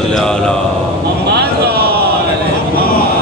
صلی علی محمد و آل محمد.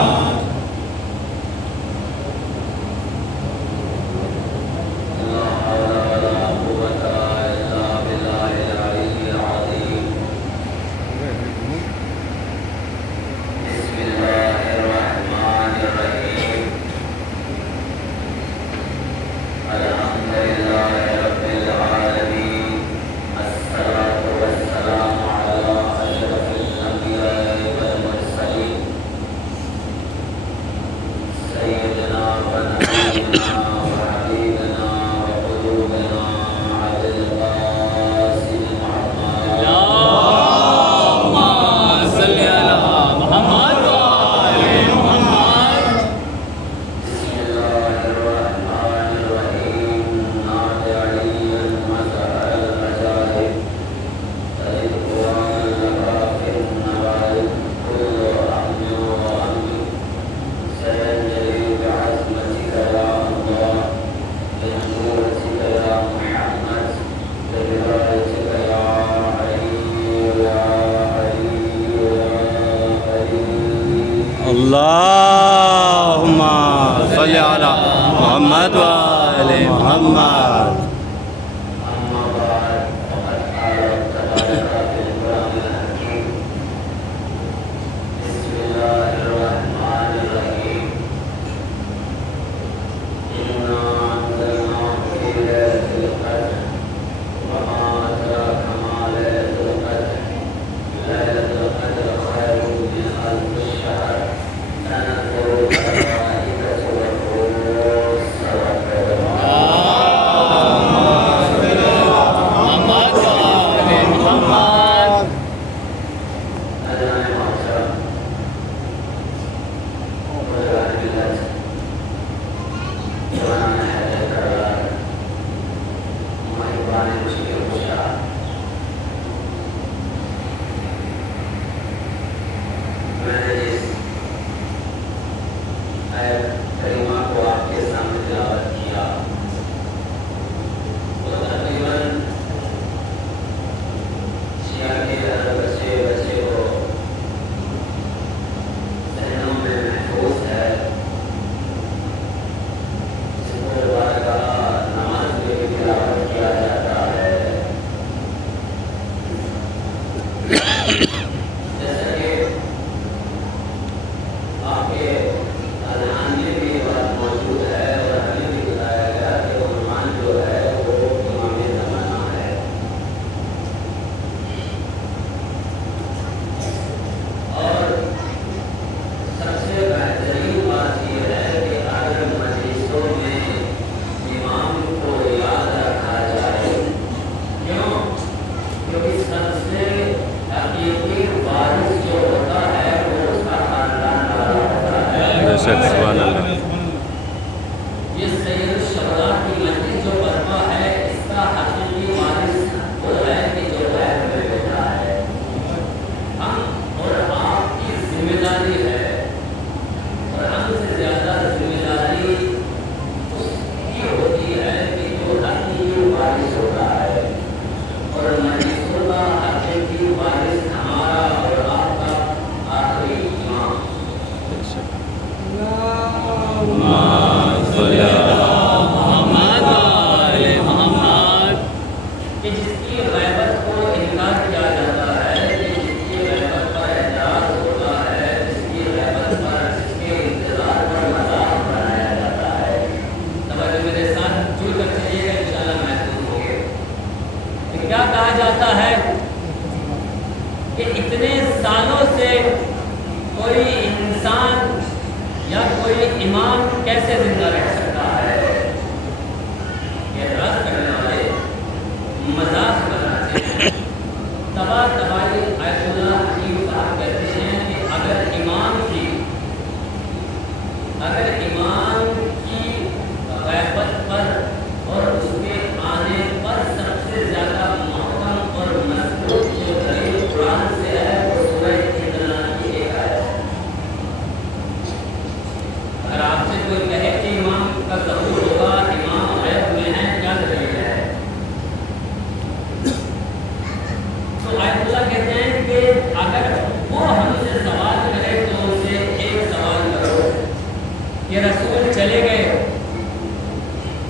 اللہم صلی علی محمد و آل محمد. سبحان اللہ. یہ سید الشہداء کی مسجد جو برپا ہے اس کا حقیقی وارث وہ ہے کہ جو غیر میں بیٹھا ہے. ہم اور آپ کی ذمہ داری ہے اور ہم سے زیادہ ذمہ داری اس کی ہوتی ہے کہ جو حقیقی وارث ہوتا ہے اور مریضوں کا حقیقی وارث ہمارا اور آپ کا آخری امام. محمد آل محمد. کہ جس کی غیبت کو انکار کیا جاتا ہے, کہ جس کی غیبت پر اعتراض ہوتا ہے, جس کی غیبت پر جس کے انتظار پر مذاق بنایا جاتا ہے. توجہ میرے ساتھ جڑ کر چلیے گا, انشاءاللہ محسوس ہوگے کہ کیا کہا جاتا ہے کہ اتنے سالوں سے کوئی انسان یا کوئی امام کیسے زندہ رہ سکتا ہے. اعتراض کرنے والے, مذاق بناتے ہیں, تباہی. آیت اللہ حکیم صاحب کہتے ہیں کہ اگر امام کی غیبت پر اور اس کے آنے پر سب سے زیادہ محکم اور مضبوط جو دلیل قرآن سے ہے وہ سورہ اطلاع کی ایک آیت ہے. اگر آپ سے کوئی کہے کہ امام کا ظہور ہوگا, امام غیب میں ہیں, کیا دلیل ہے؟ تو آیت اللہ کہتے ہیں کہ اگر چلے گئے،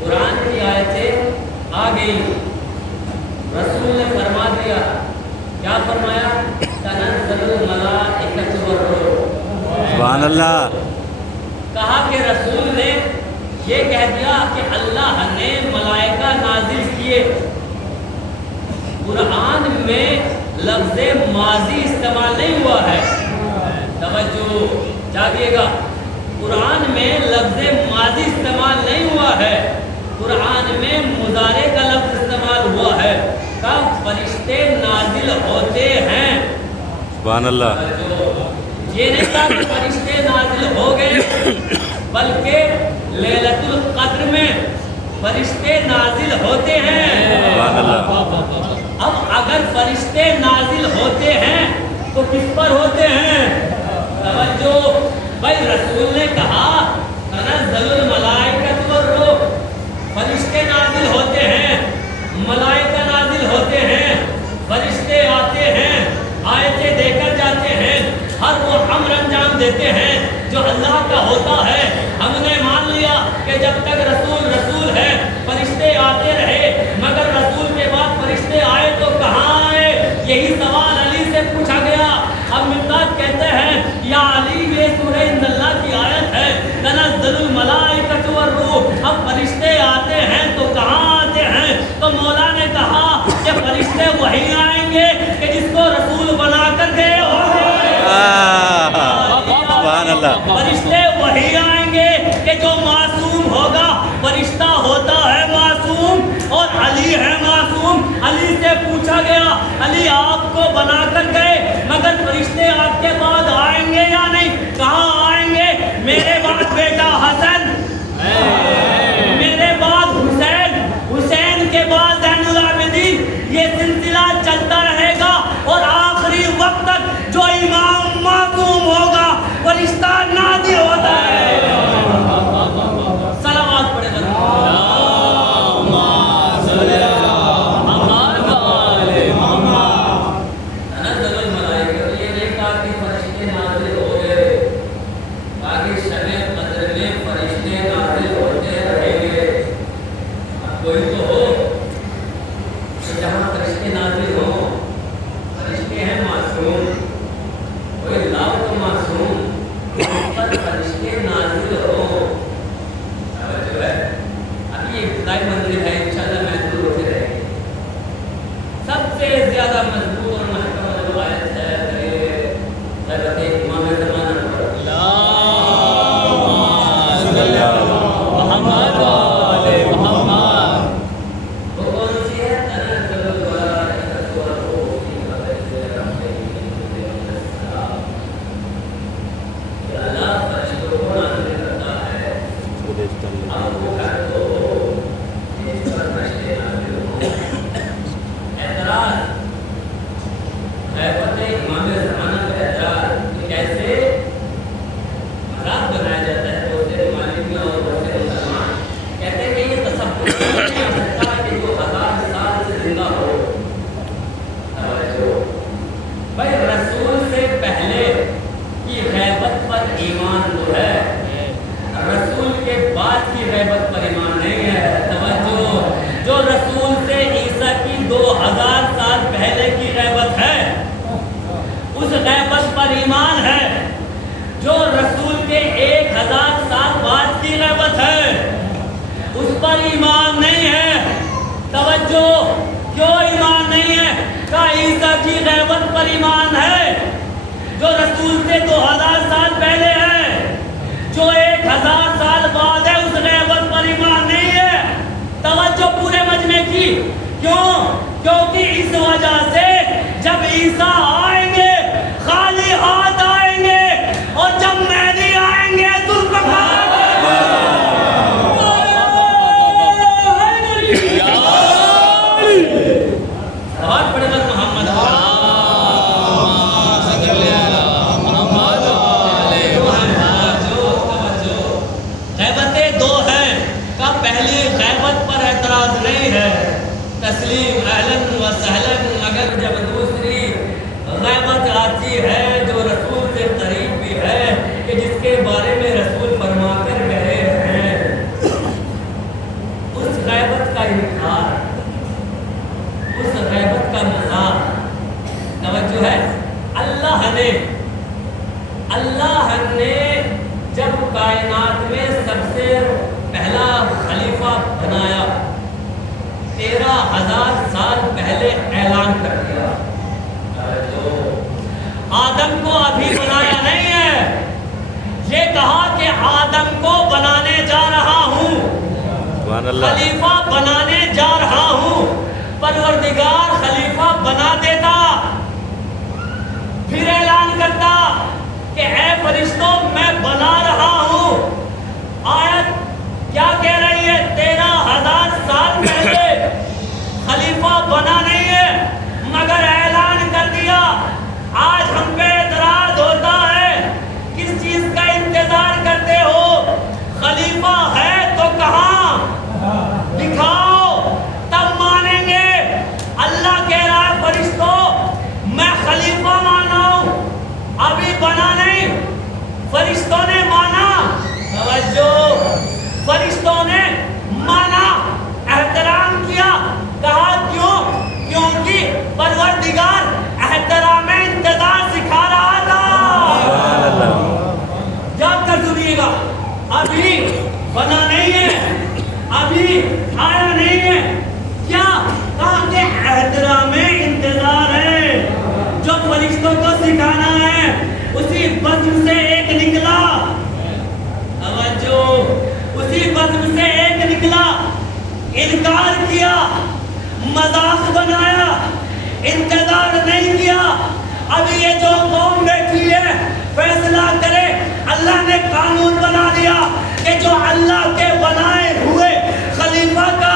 قرآن کی آیتیں آ گئی، رسول نے فرما دیا، کیا فرمایا؟ تنزل الملائکۃ والروح۔ سبحان اللہ۔ کہا کہ رسول نے یہ کہہ دیا کہ اللہ نے ملائکہ نازل کیے۔ قرآن میں لفظ ماضی استعمال نہیں ہوا ہے، توجہ جاگیے گا، قرآن میں لفظ ماضی استعمال نہیں ہوا ہے، قرآن میں مضارع کا لفظ استعمال ہوا ہے۔ کب فرشتے نازل ہوتے ہیں، سبحان اللہ۔ یہ نہیں کہا کہ فرشتے نازل ہو گئے، بلکہ لیلۃ القدر میں فرشتے نازل ہوتے ہیں۔ سبحان اللہ۔ اب اگر فرشتے نازل ہوتے ہیں تو کس پر ہوتے ہیں؟ توجہ، بھائی رسول نے کہا تنزل الملائکۃ والروح، فرشتے نازل ہوتے ہیں، ملائکہ نازل ہوتے ہیں، فرشتے آتے ہیں، آیتیں دے کر جاتے ہیں، ہر وہ امر انجام دیتے ہیں جو اللہ کا ہوتا ہے۔ ہم نے مان لیا کہ جب تک رسول رسول ہے فرشتے آتے رہے، مگر رسول کے بعد فرشتے آئے تو کہاں آئے؟ یہی سوال علی سے پوچھا گیا۔ اب مقداد کہتے ہیں یا علی، یہ سورہ اللہ کی آیت ہے، تنزل الملائکۃ والروح، اب فرشتے آتے ہیں تو کہاں آتے ہیں؟ تو مولا نے کہا کہ فرشتے وہی آئیں گے کہ جس کو رسول بنا کر گئے ہوں گے۔ سبحان اللہ۔ فرشتے وہی آئیں گے کہ جو معصوم ہوگا، فرشتہ ہوتا ہے معصوم اور علی ہے معصوم۔ علی سے پوچھا گیا علی آپ کو بنا کر گئے، مگر فرشتے آپ کے بعد آئیں گے یا نہیں؟ کہاں آئیں گے؟ میرے بعد بیٹا حسن، میرے بعد حسین، حسین کے بعد زین العابدین، یہ سلسلہ چلتا رہے گا اور آخری وقت تک جو امام معصوم ہوگا فرشتہ نازل ہوتا ہے۔ صلوات پڑھے گا۔ تنزل الملائکۃ، یہ نہیں کہا کہ فرشتے نازل ہو گئے، باقی شب قدر میں فرشتے نازل ہوتے رہیں گے۔ اب کوئی تو ہو کہ جہاں فرشتے نازل ہوں، فرشتے ہیں معصوم، کوئی لاؤ تو معصوم، پر فرشتے نازل ہو، توجہ ہے۔ اب یہ ابتدائی منزل ہے، انشاءاللہ محدود ہوتے رہے گی۔ سب سے زیادہ مضبوط اور محکم روایت ہے حضرت امام زمانہ محمد والے محمد، وہ کون سی ہے؟ تنزل الملائکۃ والروح فی بإذن ربهم من السلام۔ اللہ فرشتوں کو نازل کرتا ہے، اب وہ کر دو جس پر فرشتے نازل ہوں۔ اعتراض، غیبت امام زمانہ کا اعتراض کہ کیسے مذاق بنایا جاتا ہے۔ دوسرے مالکیہ اور دوسرے مسلمان کہتے ہیں کہ یہ تصور نہیں آ سکتا کہ جو 1000 سال سے زندہ ہو۔ توجہ، بھائی رسول سے پہلے کی غیبت پر ایمان تو ہے، رسول کے بعد کی غیبت پر ایمان نہیں ہے۔ توجہ، جو رسول سے عیسیٰ کی 2000 سال پہلے کی غیبت ہے اس غیبت پر ایمان ہے، جو رسول کے 1000 سال بعد کی غیبت ہے اس پر ایمان نہیں ہے۔ توجہ، کیوں ایمان نہیں ہے؟ کہ عیسیٰ کی غیبت پر ایمان ہے جو رسول سے 2000 سال پہلے ہے، جو 1000 سال بعد ہے اس غیبت پر ایمان نہیں ہے۔ توجہ پورے مجمع کی، کیوں؟ کیونکہ اس وجہ سے جب عیسیٰ آئیں گے خالی ہاتھ آئیں گے، اور جب مہدی آئیں گے اور پڑے گا محمد غیبتیں دو ہیں، کا پہلی غیبت پر اعتراض نہیں ہے، تسلیم اہلاً و سہلاً، مگر جب دوسری آدم کو ابھی بنایا نہیں ہے، یہ کہا کہ آدم کو بنانے جا رہا ہوں، خلیفہ بنانے جا رہا ہوں۔ پروردگار خلیفہ بنا دیتا، پھر اعلان کرتا کہ اے فرشتوں میں بنا رہا ہوں۔ آیت کیا کہہ رہی ہے؟ 13,000 سال پہلے خلیفہ بنا نہیں ہے مگر اعلان کر دیا۔ آج ہم پہ اعتراض ہوتا ہے، کس چیز کا انتظار کرتے ہو؟ خلیفہ ہے تو کہاں؟ دکھاؤ تب مانیں گے۔ اللہ کہہ رہا ہے فرشتوں میں خلیفہ مانا ہوں، ابھی بنا نہیں۔ فرشتوں نے مانا، توجہ، فرشتوں نے مانا، احترام کیا۔ کہا کیوں؟ کیونکہ پروردگار احترام انتظار سکھا رہا تھا۔ یاد کر سنیے گا، ابھی بنا نہیں ہے، ابھی آیا نہیں ہے۔ کیا؟ کہا کہ احترام انتظار ہے، جو فرشتوں کو سکھانا ہے۔ اسی بزم سے ایک نکلا، توجہ، اسی بزم سے ایک نکلا، انکار کیا، مذاق بنایا، انتظار نہیں کیا۔ ابھی یہ جو قوم بیٹھی ہے فیصلہ کرے، اللہ نے قانون بنا دیا کہ جو اللہ کے بنائے ہوئے خلیفہ کا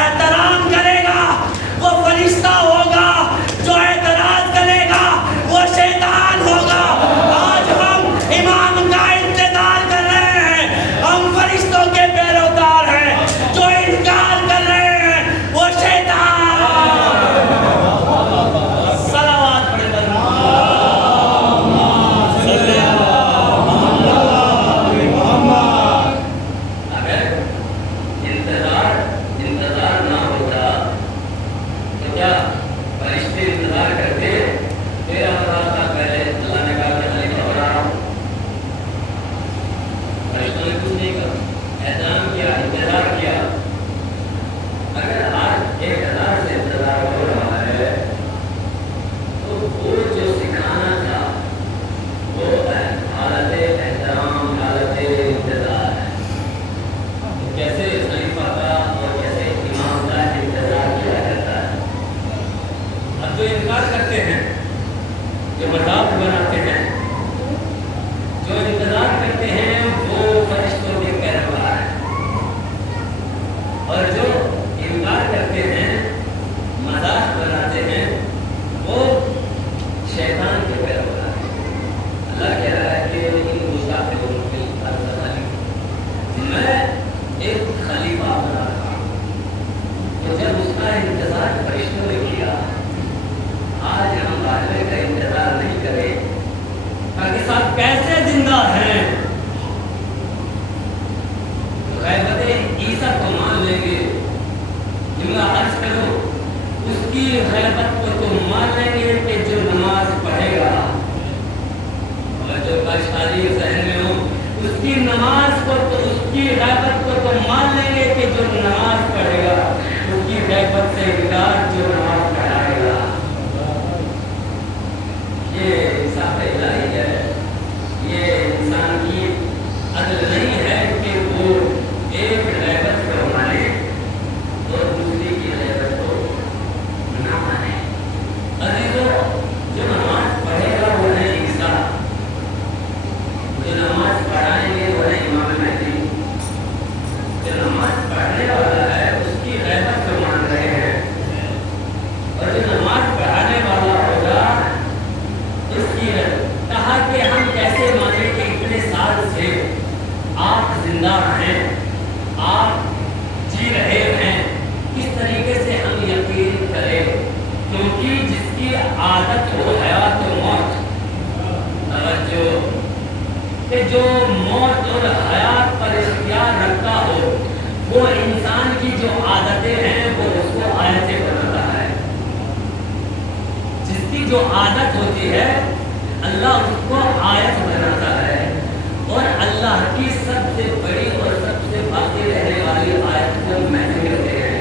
احترام کرے گا وہ فرشتہ ہوگا، جو اعتراض کرے گا وہ شیطان ہوگا۔ آج ہم امام کا انتظار کر رہے ہیں، ہم فرشتوں کے پیروکار ہیں، جو انکار کر رہے ہیں وہ شیطان۔ صلوات پڑھے انتظار نہ ہوتا تو کیا فرشتے انتظار کرتے؟ 13,000 سال پہلے اللہ نے کہا کہ خلیفہ بنا رہا ہوں، فرشتوں نے کچھ نہیں کہا، احترام کیا، انتظار کیا۔ اگر آج 1,000 سے انتظار ہو رہا ہے تو وہ جو سکھانا تھا وہ حالت احترام، حالت انتظار ہے۔ کیسے خلیفہ کا اور کیسے امام کا انتظار کیا جاتا ہے۔ اب جو انکار کرتے ہیں، جو مذاق بناتے ہیں، جو انتظار کرتے ہیں وہ فرشتوں کے پیروکار ہیں، اور جو انکار کرتے ہیں، مذاق بناتے ہیں، وہ شیطان کے پیروکار ہیں۔ اللہ کہہ رہا ہے کہ ان مشاہدوں کی میں ایک خلیفہ بنا تھا، تو جب اس کا انتظار فرشتوں نے کیا، آج ہم غالب کا انتظار نہیں کریں تاکہ صاحب کیسے زندہ ہیں؟ غیبت عیسیٰ کو مان لیں گے، جملہ عرض کرو، اس کی غیبت کو تو مان لیں گے کہ جو نماز پڑھے گا، اور جو کاشتاری ذہن میں ہو، اس کی نماز کو تو، اس کی غیبت کو تو مان لیں گے کہ جو نماز پڑھے گا، اس کی غیبت سے انکار جو نماز پڑھائے گا۔ یہ انصاف الہی ہے، یہ انسان کی عدل نہیں ہے کہ وہ ایک غیبت کو مانے اور دوسری کی غیبت کو نہ مانے۔ عزیزو، جو نماز پڑھے گا وہ ہے عیسیٰ، جو نماز پڑھائیں گے وہ ہے امام مہدی۔ جو نماز پڑھنے والا ہے اس کی غیبت کو مان رہے ہیں، اور جو نماز پڑھانے والا ہوگا اس کی کہا کہ ہم کیسے مانیں کہ اتنے سال سے آپ زندہ ہیں، آپ جی رہے ہیں، کس طریقے سے ہم یقین کریں؟ کیونکہ جس کی عادت ہو حیات و موت، توجہ، کہ جو موت اور حیات پر اختیار رکھتا ہو، وہ انسان کی جو عادتیں ہیں وہ اس کو آیتیں بناتا ہے۔ جس کی جو عادت ہوتی ہے اللہ اس کو آیت بناتا ہے، اور اللہ کی سب سے بڑی اور سب سے باقی رہنے والی آیت کو محفوظ کرتے ہیں۔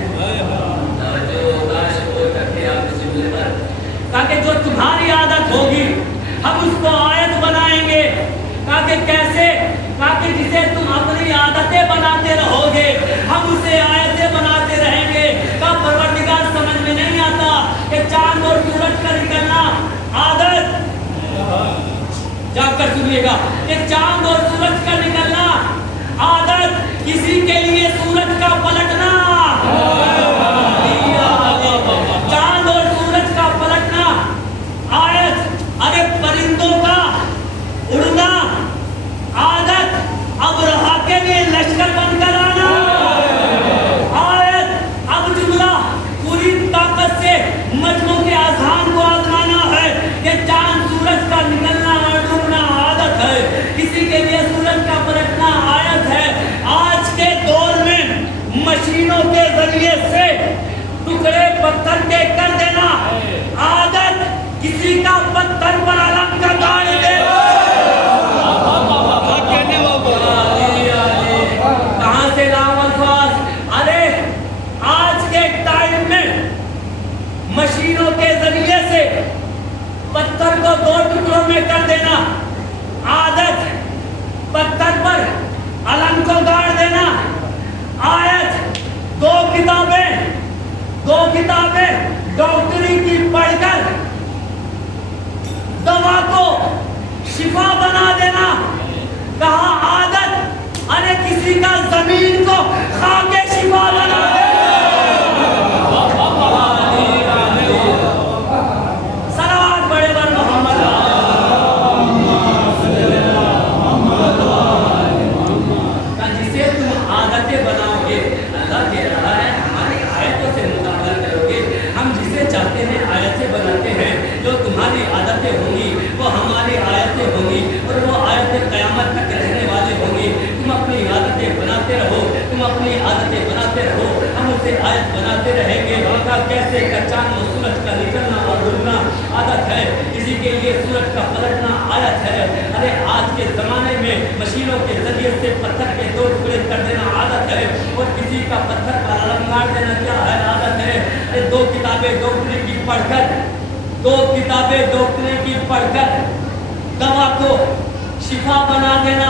جو کاش وہ کرتے آپ اس جملے پر، تاکہ جو تمہاری عادت ہوگی ہم اس کو آیت بنائیں گے. کہا کہ کیسے؟ کہا کہ جسے تم اپنی عادتیں بناتے رہو گے ہم اسے آیتیں بناتے رہیں گے. کہا پروردگار سمجھ میں نہیں آتا کہ چاند اور سورج کا نکلنا عادت، جا کر سنیے گا، کہ چاند اور سورج کا نکلنا عادت، کسی کے لیے سورج کا پلٹنا، چاند اور سورج کا پلٹنا آیت. ارے پرندوں کا اڑنا عادت، اب رہا کے لیے لشکر بن کر آنا آیت. اب جملہ پوری طاقت سے مجموع کے اذہان کو آزمانا ہے کہ چاند سورج کا نکلنا اور ڈوبنا عادت ہے، کسی کے لیے سورج کا پلٹنا آیت ہے. آج کے دور میں مشینوں کے ذریعے سے ٹکڑے پتھر کے کر دینا عادت، کسی کا پتھر پر علم کا گاڑ دینا. کہاں سے لاؤں الفاظ؟ ارے آج کے ٹائم میں مشینوں کے ذریعے سے پتھر کو دو ٹکڑوں میں کر دینا عادت، پتھر پر علم کو گاڑ دینا آیت. دو کتابیں ڈاکٹری کی پڑھ کر دوا کو شفا بنا دینا کہا عادت. ارے کسی کا زمین کو کھا کے شفا بنا دینا. صلوات پڑھے بر محمد. جسے تم عادتیں بناؤ گے، اللہ کہہ رہا ہے ہماری آیتوں سے مطابقت کرو گے. ہم جسے چاہتے ہیں آیتیں بناتے ہیں، جو تمہاری عادتیں ہوں گی وہ ہماری آیتیں ہوں گی اور وہ آیتیں قیامت تک رہنے والی ہوں گی. تم اپنی عادتیں بناتے رہو، تم اپنی عادتیں بناتے رہو، ہم اسے آیت بناتے رہیں گے. کیسے کا چاند و سورج کا نکلنا اور ڈوبنا عادت ہے، کسی کے لیے سورج کا پلٹنا عادت ہے. ارے آج کے زمانے میں مشینوں کے ذریعے سے پتھر کے دو ٹکڑے کر دینا عادت ہے اور کسی کا پتھر پر علم گاڑ دینا کیا ہے؟ عادت ہے. ارے دو کتابیں ڈاکٹری کی پڑھ کر دوا کو شفا بنا دینا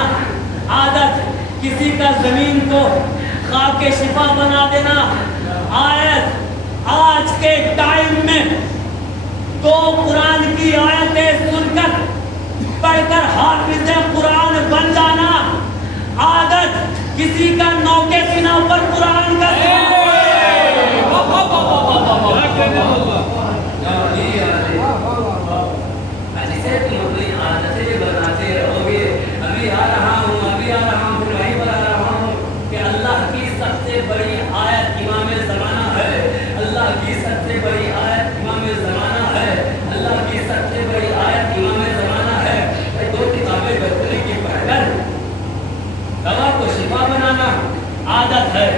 عادت، کسی کا زمین کو کھا کے شفا بنا دینا آیت. آج کے ٹائم میں دو قرآن کی آیتیں سن کر پڑھ کر حافظ قرآن بن جانا عادت، کسی کا نوکے سینہ پر قرآن کا جسے تم اپنی عادتیں بناتے رہو گے. ابھی آ رہا ہوں پھر وہیں پر آ رہا ہوں کہ اللہ کی سب سے بڑی آیت امام زمانہ ہے. اللہ کی سب سے بڑی آیت امام زمانہ ہے. اللہ کی سب سے بڑی آیت امام زمانہ ہے. دو کتابیں ڈاکٹری کی پڑھ کر دوا کو شفا بنانا عادت ہے.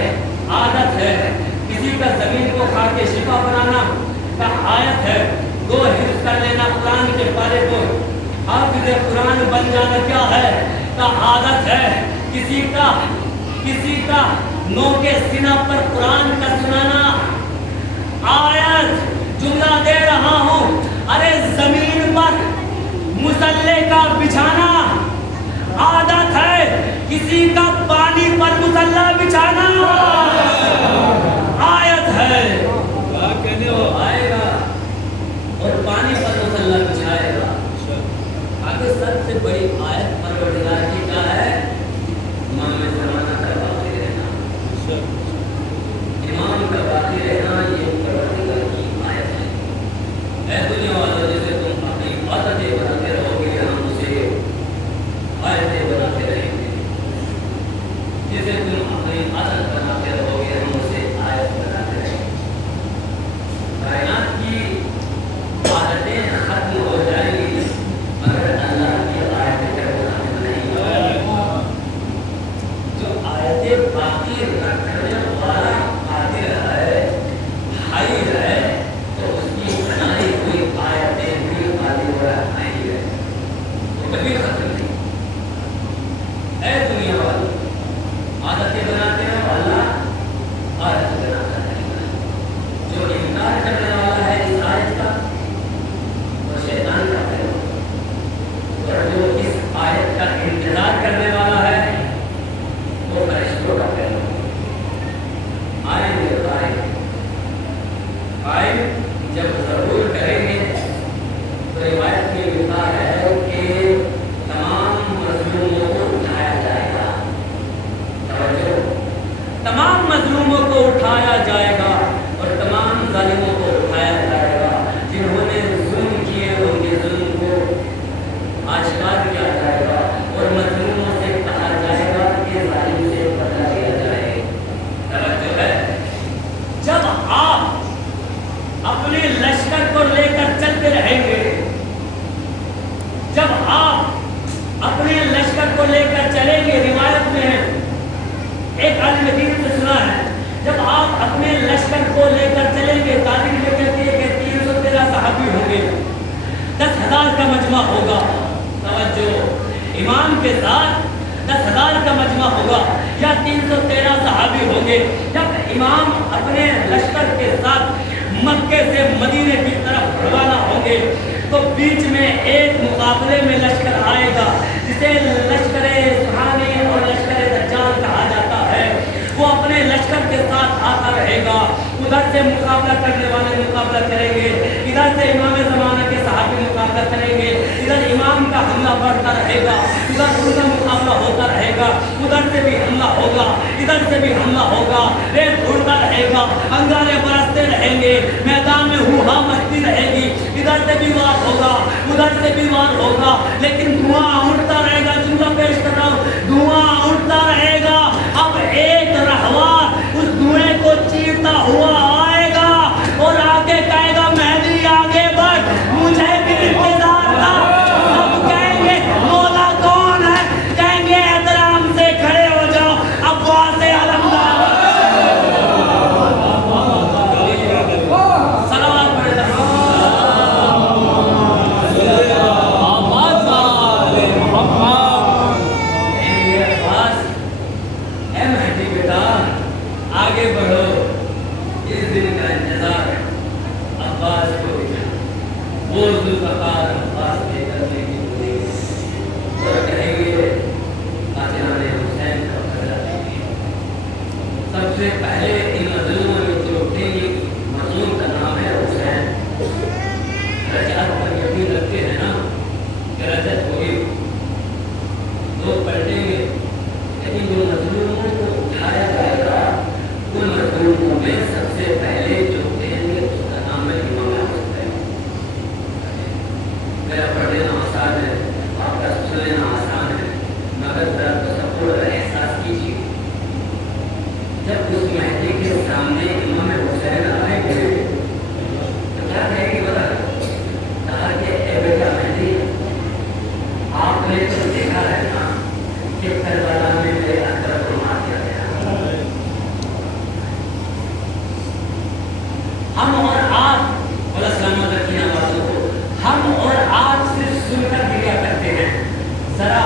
کسی کا زمین کو کھا کے شفا بنانا کا آیت ہے. دو حفظ کر لینا قرآن کے پارے کو، حافظ قرآن بن جانا کیا ہے؟ کا عادت ہے. کسی کا نوکے سینہ پر قرآن کا سنانا آیت. جملہ دے رہا ہوں، ارے زمین پر مصلے کا بچھانا عادت ہے، کسی کا پانی پر مصلہ بچھانا آیت ہے. آئے گا اور پانی پر مصلہ بچھائے گا. آگے سب سے بڑی آیت پروردگار کی کیا ہے؟ امام زمانہ کا باقی رہنا. امام کا باقی رہنا یہ پروردگار کی آیت ہے. اے دنیا والوں، جیسے تم اپنی عادتیں بناتے رہو گے ہم اسے آیتیں بناتے رہیں گے. جیسے تم اپنی عادت بناتے رہو گے ہم اسے آیت بناتے رہیں گے. کائنات کی عادتیں ختم ہو جائیں گی مگر اللہ کی آیتیں ختم نہیں ہوگی. جو آیتیں باقی رکھنے والا قادر ہے، حی ہے، تو اس کی بنائی ہوئی آیت لے کر چلیں گے. تاریخ میں کہتی ہے کہ 313 صحابی ہوں گے, 10,000 کا مجمع ہوگا. توجہ, امام کے ساتھ 10,000 کا مجمع ہوگا یا 313 صحابی ہوں گے. جب امام اپنے لشکر کے ساتھ مکے سے مدینے کی طرف روانہ ہوں گے تو بیچ میں ایک مقابلے میں لشکر آئے گا جسے لشکر سہانی اور لشکر دجال کہا جاتا ہے. وہ اپنے لشکر کے ساتھ آتا رہے گا. ادھر سے مقابلہ کرنے والے مقابلہ کریں گے, ادھر سے امام زمانہ کے صحابی مقابلہ کریں گے, ادھر امام کا حملہ بڑھتا رہے گا, ادھر ان کا مقابلہ ہوتا رہے گا, ادھر سے بھی حملہ ہوگا, ادھر سے بھی حملہ ہوگا, ریت اڑتا رہے گا, انگارے برستے رہیں گے, میدان میں ہوا مچتی رہے گی, ادھر سے بھی وار ہوگا, ادھر سے بھی وار ہوگا, لیکن دھواں اڑتا رہے گا. جملہ پیش کر رہا ہوں, دھواں اڑتا رہے گا. اب ایک رہوار اس دھوئیں کو چیرتا ہوا آئے گا اور آگے کہے گا مہدی آگے بڑھ, مجھے بھی انتظار تھا. سب کہیں گے مولا کون ہے, کہیں گے احترام سے کھڑے ہو جاؤ, عباس علمدار. صلوات پڑھے آگے بڑھو, اس دن کا انتظار عباس کو وہ ذوالفقار عباس کے کرنے کی پوری اور کہیں گے قاتلان حسین کا بدلہ لیں گے. سب سے پہلے ان مظلوموں میں جو اٹھیں گے مظلوم کا نام ہے حسین. رجعت پر یقین رکھتے ہیں نا کہ رجعت ہوگی, لوگ پلٹیں گے, لیکن جو مظلوموں کو اٹھایا جائے گا ان مظلوموں میں سب سے پہلے جو اٹھیں گے اس کا نام ہے امام حسین. میرا پڑھ لینا آسان ہے, آپ کا سن لینا آسان ہے, مگر ذرا تصور اور احساس کیجیے. جب اس مہدی کے سامنے امام حسین آئے گے تو کیا کہے گی بتا, کہا کہ اے بیٹا مہدی, آپ نے تو دیکھا ہے نا کہ کربلا میں میرے اندر کو مار دیا گیا. ہم اور آپ, بولا سلامت رکھیے والوں کو, ہم اور آپ صرف سن کر دیا کرتے ہیں, ذرا